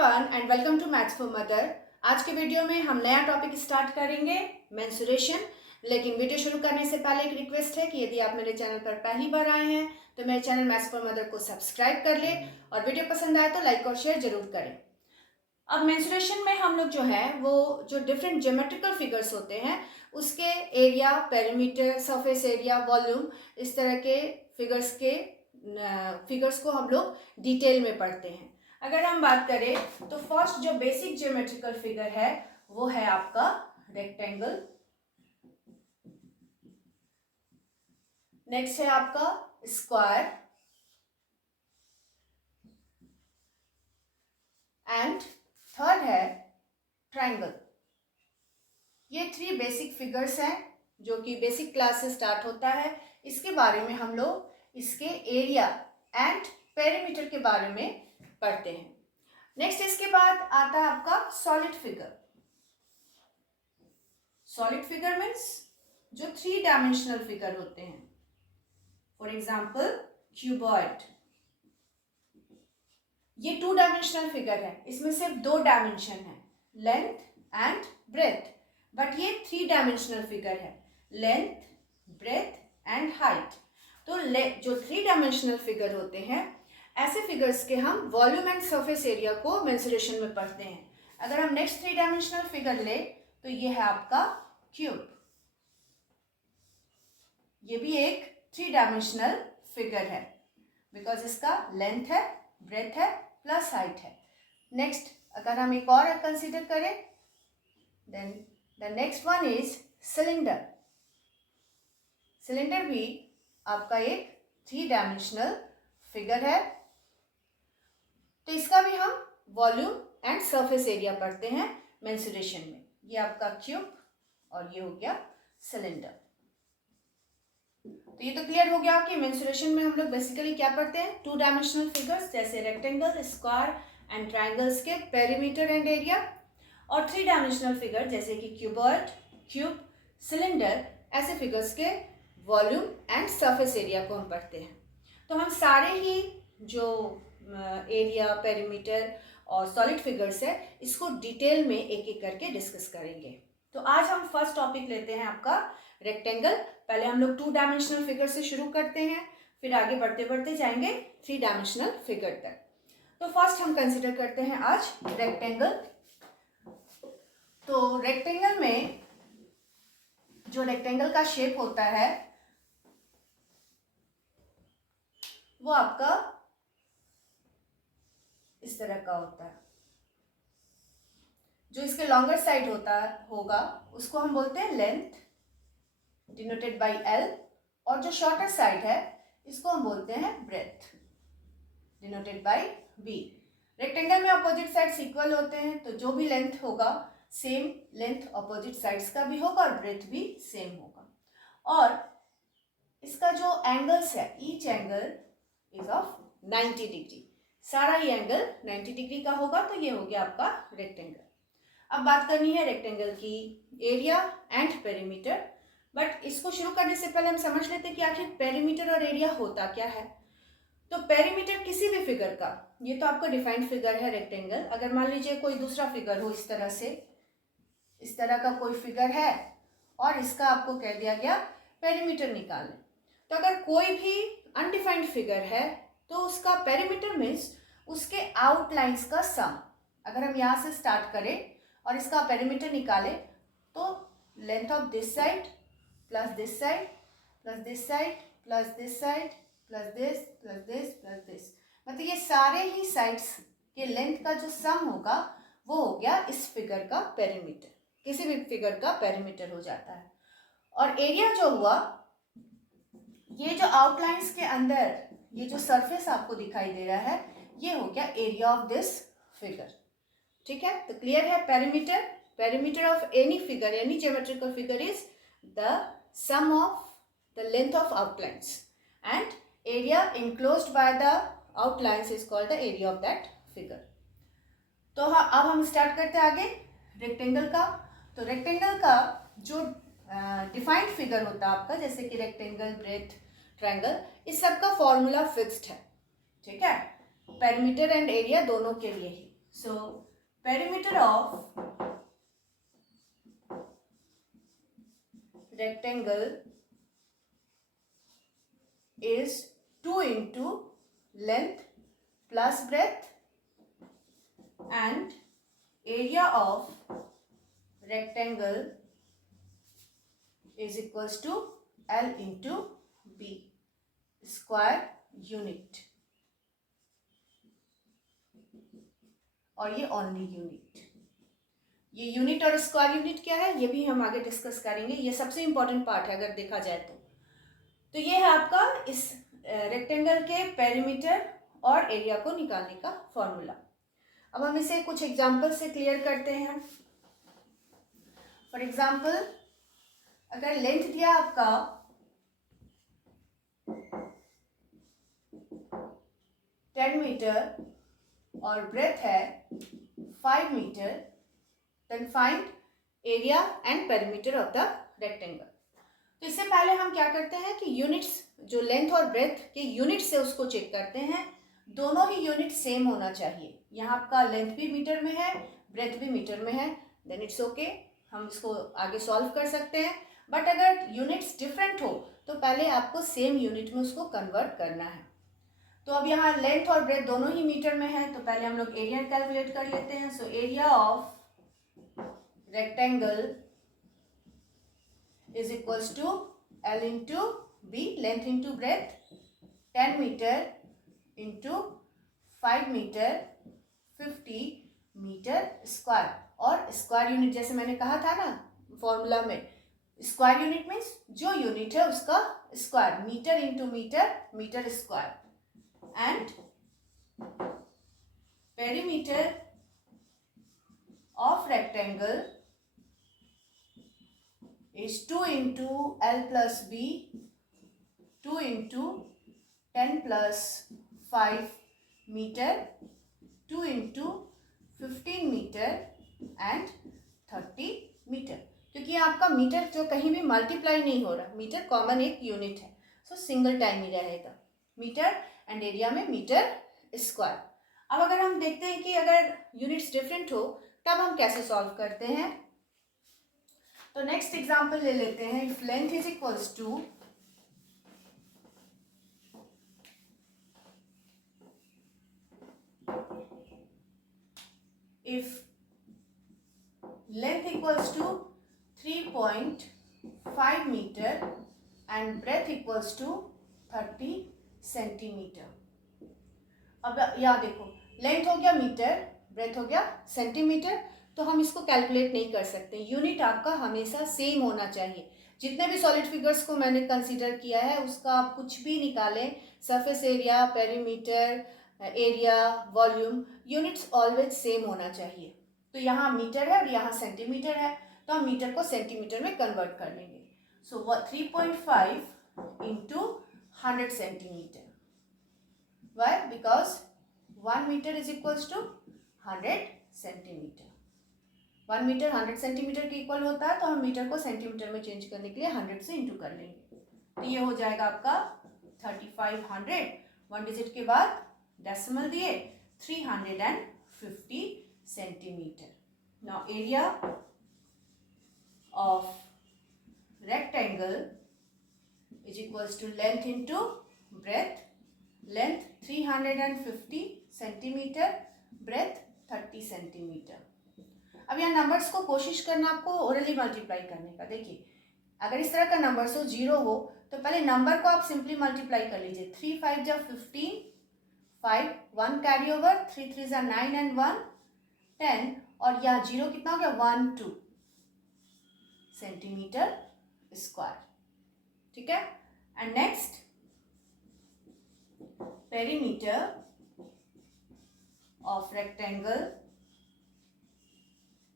Everyone and welcome to maths for mother. आज के video में हम नया टॉपिक स्टार्ट करेंगे, मेंस्ट्रुएशन। लेकिन वीडियो शुरू करने से पहले एक रिक्वेस्ट है कि यदि आप मेरे चैनल पर पहली बार आए हैं तो मेरे चैनल मैथ्स फॉर मदर को सब्सक्राइब कर ले और वीडियो पसंद आए तो लाइक और शेयर जरूर करें। अब मेंस्ट्रुएशन में हम लोग जो है वो जो डिफरेंट ज्योमेट्रिकल फिगर्स होते हैं उसके area, perimeter, surface area, volume, इस तरह के फिगर्स को हम लोग डिटेल में पढ़ते हैं। अगर हम बात करें तो फर्स्ट जो बेसिक ज्योमेट्रिकल फिगर है वो है आपका रेक्टेंगल। नेक्स्ट है आपका स्क्वायर एंड थर्ड है ट्रायंगल। ये थ्री बेसिक फिगर्स हैं जो कि बेसिक क्लास से स्टार्ट होता है। इसके बारे में हम लोग इसके एरिया एंड पेरीमीटर के बारे में पढ़ते हैं। नेक्स्ट इसके बाद आता है आपका solid figure. Solid figure means जो थ्री डायमेंशनल फिगर होते हैं। फॉर एग्जाम्पल क्यूबॉइड, ये टू डायमेंशनल फिगर है, इसमें सिर्फ दो डायमेंशन है, लेंथ एंड ब्रेथ। बट ये थ्री डायमेंशनल फिगर है, लेंथ, ब्रेथ एंड हाइट। तो जो थ्री डायमेंशनल फिगर होते हैं ऐसे फिगर्स के हम वॉल्यूम एंड सरफेस एरिया को मेंस्ट्रुएशन में पढ़ते हैं। अगर हम नेक्स्ट थ्री डायमेंशनल फिगर ले तो ये है आपका क्यूब। ये भी एक थ्री डायमेंशनल फिगर है बिकॉज इसका लेंथ है, ब्रेथ है प्लस हाइट है। नेक्स्ट अगर हम एक और कंसीडर करें then the next one is cylinder. Cylinder भी आपका एक थ्री डायमेंशनल फिगर है। तो इसका भी हम वॉल्यूम एंड सरफेस एरिया पढ़ते हैं मेंस्ट्रुएशन में। ये आपका क्यूब और ये हो गया सिलेंडर। तो ये तो क्लियर हो गया कि मेंस्ट्रुएशन में हम लोग बेसिकली क्या पढ़ते हैं, टू डायमेंशनल फिगर्स जैसे रेक्टेंगल, स्क्वायर एंड ट्रायंगल्स के पेरीमीटर एंड एरिया, और थ्री डायमेंशनल फिगर जैसे कि क्यूबॉइड, क्यूब, सिलेंडर, ऐसे फिगर्स के वॉल्यूम एंड सरफेस एरिया को हम पढ़ते हैं। तो हम सारे ही जो एरिया, पेरीमीटर और सॉलिड फिगर्स है इसको डिटेल में एक एक करके डिस्कस करेंगे। तो आज हम फर्स्ट टॉपिक लेते हैं आपका रेक्टेंगल। पहले हम लोग टू डायमेंशनल फिगर से शुरू करते हैं, फिर आगे बढ़ते बढ़ते जाएंगे थ्री डायमेंशनल फिगर तक। तो फर्स्ट हम कंसिडर करते हैं आज रेक्टेंगल। तो रेक्टेंगल में जो रेक्टेंगल का शेप होता है वो आपका इस तरह का होता है। जो इसके लॉन्गर साइड होगा उसको हम बोलते हैं लेंथ, डिनोटेड बाय एल, और जो शॉर्टर साइड है इसको हम बोलते हैं breadth, denoted by B. Rectangle में अपोजिट साइड्स इक्वल होते हैं तो जो भी लेंथ होगा सेम लेंथ अपोजिट साइड्स का भी होगा और ब्रेथ भी सेम होगा। और इसका जो एंगल्स है, each angle is of 90 degree. सारा ही एंगल 90 डिग्री का होगा। तो ये हो गया आपका रेक्टेंगल। अब बात करनी है रेक्टेंगल की एरिया एंड पेरीमीटर। बट इसको शुरू करने से पहले हम समझ लेते हैं कि आखिर पेरीमीटर और एरिया होता क्या है। तो पेरीमीटर किसी भी फिगर का, ये तो आपका डिफाइंड फिगर है रेक्टेंगल। अगर मान लीजिए कोई दूसरा फिगर हो, इस तरह से, इस तरह का कोई फिगर है और इसका आपको कह दिया गया पेरीमीटर निकालें। तो अगर कोई भी अनडिफाइंड फिगर है तो उसका पेरीमीटर मीन्स उसके आउटलाइंस का सम। अगर हम यहाँ से स्टार्ट करें और इसका पेरीमीटर निकालें तो length of this side plus this side plus this side plus this side plus this plus this plus this, मतलब ये सारे ही साइड्स के लेंथ का जो सम होगा वो हो गया इस फिगर का पेरीमीटर। किसी भी फिगर का पेरीमीटर हो जाता है। और एरिया जो हुआ, ये जो आउटलाइंस के अंदर ये जो सरफेस आपको दिखाई दे रहा है ये हो गया एरिया ऑफ दिस फिगर। ठीक है, तो क्लियर है। Perimeter of any figure, any geometrical figure is the sum of the length of outlines and area enclosed by the outlines is called the area of that figure। तो हाँ, अब हम start करते हैं आगे रेक्टेंगल का। तो रेक्टेंगल का जो डिफाइंड फिगर होता है आपका, जैसे कि रेक्टेंगल, ब्रेथ, ट्रायंगल, इस सब का फॉर्मूला फिक्स्ड है। ठीक है, पेरीमीटर एंड एरिया दोनों के लिए ही। So perimeter of rectangle is 2 into length plus breadth, and area of rectangle is equals to L into B square unit, और ये ओनली यूनिट। ये यूनिट और स्क्वायर यूनिट क्या है ये भी हम आगे डिस्कस करेंगे, ये सबसे इंपॉर्टेंट पार्ट है अगर देखा जाए तो ये है आपका इस रेक्टेंगल के पेरीमीटर और एरिया को निकालने का फॉर्मूला। अब हम इसे कुछ एग्जांपल से क्लियर करते हैं। फॉर एग्जांपल अगर लेंथ दिया आपका 10 मीटर और ब्रेथ है 5 metre, then find area and perimeter of the rectangle. तो इससे पहले हम क्या करते हैं कि यूनिट्स जो लेंथ और ब्रेथ के यूनिट से उसको चेक करते हैं। दोनों ही यूनिट सेम होना चाहिए। यहाँ आपका लेंथ भी मीटर में है, ब्रेथ भी मीटर में है, देन इट्स ओके, हम इसको आगे सॉल्व कर सकते हैं। बट अगर यूनिट्स डिफरेंट हो तो पहले आपको सेम यूनिट में उसको कन्वर्ट करना है। तो अब यहाँ लेंथ और ब्रेथ दोनों ही मीटर में है, तो पहले हम लोग एरिया कैलकुलेट कर लेते हैं। So area of rectangle is equals to L into B, length into breadth, 10 meter into 5 meter 50 metre square. और स्क्वायर यूनिट जैसे मैंने कहा था ना फॉर्मूला में, स्क्वायर यूनिट मीन्स जो यूनिट है उसका square, metre into metre, metre square. And perimeter of rectangle is 2 into L plus B, 2 into 10 plus 5 meter, 2 into 15 meter and 30 metre. क्योंकि आपका मीटर जो कहीं भी मल्टीप्लाई नहीं हो रहा, मीटर कॉमन एक यूनिट है, सो सिंगल टाइम ही रहेगा मीटर, एंड एरिया में मीटर स्क्वायर। अब अगर हम देखते हैं कि अगर यूनिट्स डिफरेंट हो तब हम कैसे सॉल्व करते हैं। तो नेक्स्ट एग्जांपल ले लेते हैं। If length is equals to length equals to 3.5 metre and breadth equals to 30 centimetre. अब यहाँ देखो, लेंथ हो गया मीटर, ब्रेथ हो गया सेंटीमीटर, तो हम इसको कैलकुलेट नहीं कर सकते। यूनिट आपका हमेशा सेम होना चाहिए। जितने भी सॉलिड फिगर्स को मैंने कंसीडर किया है उसका आप कुछ भी निकालें, surface area, perimeter, area, volume, units always same होना चाहिए। तो यहाँ मीटर है और यहाँ सेंटीमीटर है, तो हम मीटर को सेंटीमीटर में कन्वर्ट कर लेंगे। So 3.5 into 100 centimetre. Why? Because 1 metre is equals to 100 centimetre. 1 metre 100 centimetre के इक्वल होता है, तो हम मीटर को सेंटीमीटर में चेंज करने के लिए 100 से इंटू कर लेंगे। तो ये हो जाएगा आपका 3500, 1 डिजिट के बाद डेसिमल दिए 350 centimetre. Now area of rectangle is equals to length into breadth. Length 350 centimetre, breadth 30 centimetre. अब यहाँ नंबर्स को कोशिश करना आपको ओरली मल्टीप्लाई करने का। देखिए अगर इस तरह का नंबर्स हो, 0 हो, तो पहले नंबर को आप सिंपली मल्टीप्लाई कर लीजिए। 3 5 जा 15, 5 1 कैरी ओवर, 3 3 जा 9 एंड 1 10, और यहाँ 0 कितना हो गया 1 2 सेंटीमीटर स्क्वायर। ठीक है। And next perimeter of rectangle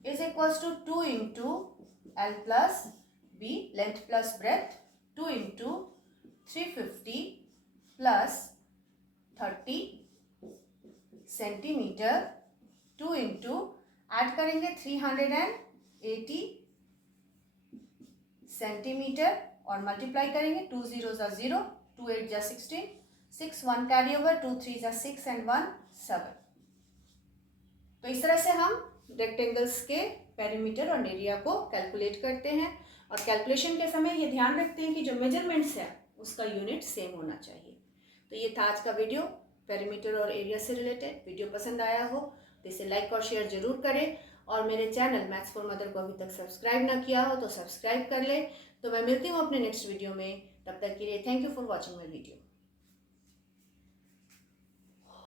is equals to 2 into L plus B, length plus breadth, 2 into 350 plus 30 centimetre, 2 into add करेंगे 380 सेंटीमीटर और मल्टीप्लाई करेंगे 2 0 जा 0, 2 8 जा 16, 6 1 कैरी ओवर, 2 3 जा 6 एंड 1 7। तो इस तरह से हम रेक्टेंगल्स के पेरीमीटर और एरिया को कैलकुलेट करते हैं, और कैलकुलेशन के समय ये ध्यान रखते हैं कि जो मेजरमेंट्स है उसका यूनिट सेम होना चाहिए। तो ये था आज का वीडियो पेरीमीटर और एरिया से रिलेटेड। वीडियो पसंद आया हो तो इसे लाइक और शेयर जरूर करें, और मेरे चैनल मैथ्स फॉर मदर को अभी तक सब्सक्राइब ना किया हो तो सब्सक्राइब कर ले। तो मैं मिलती हूँ अपने नेक्स्ट वीडियो में, तब तक के लिए thank you for watching my video.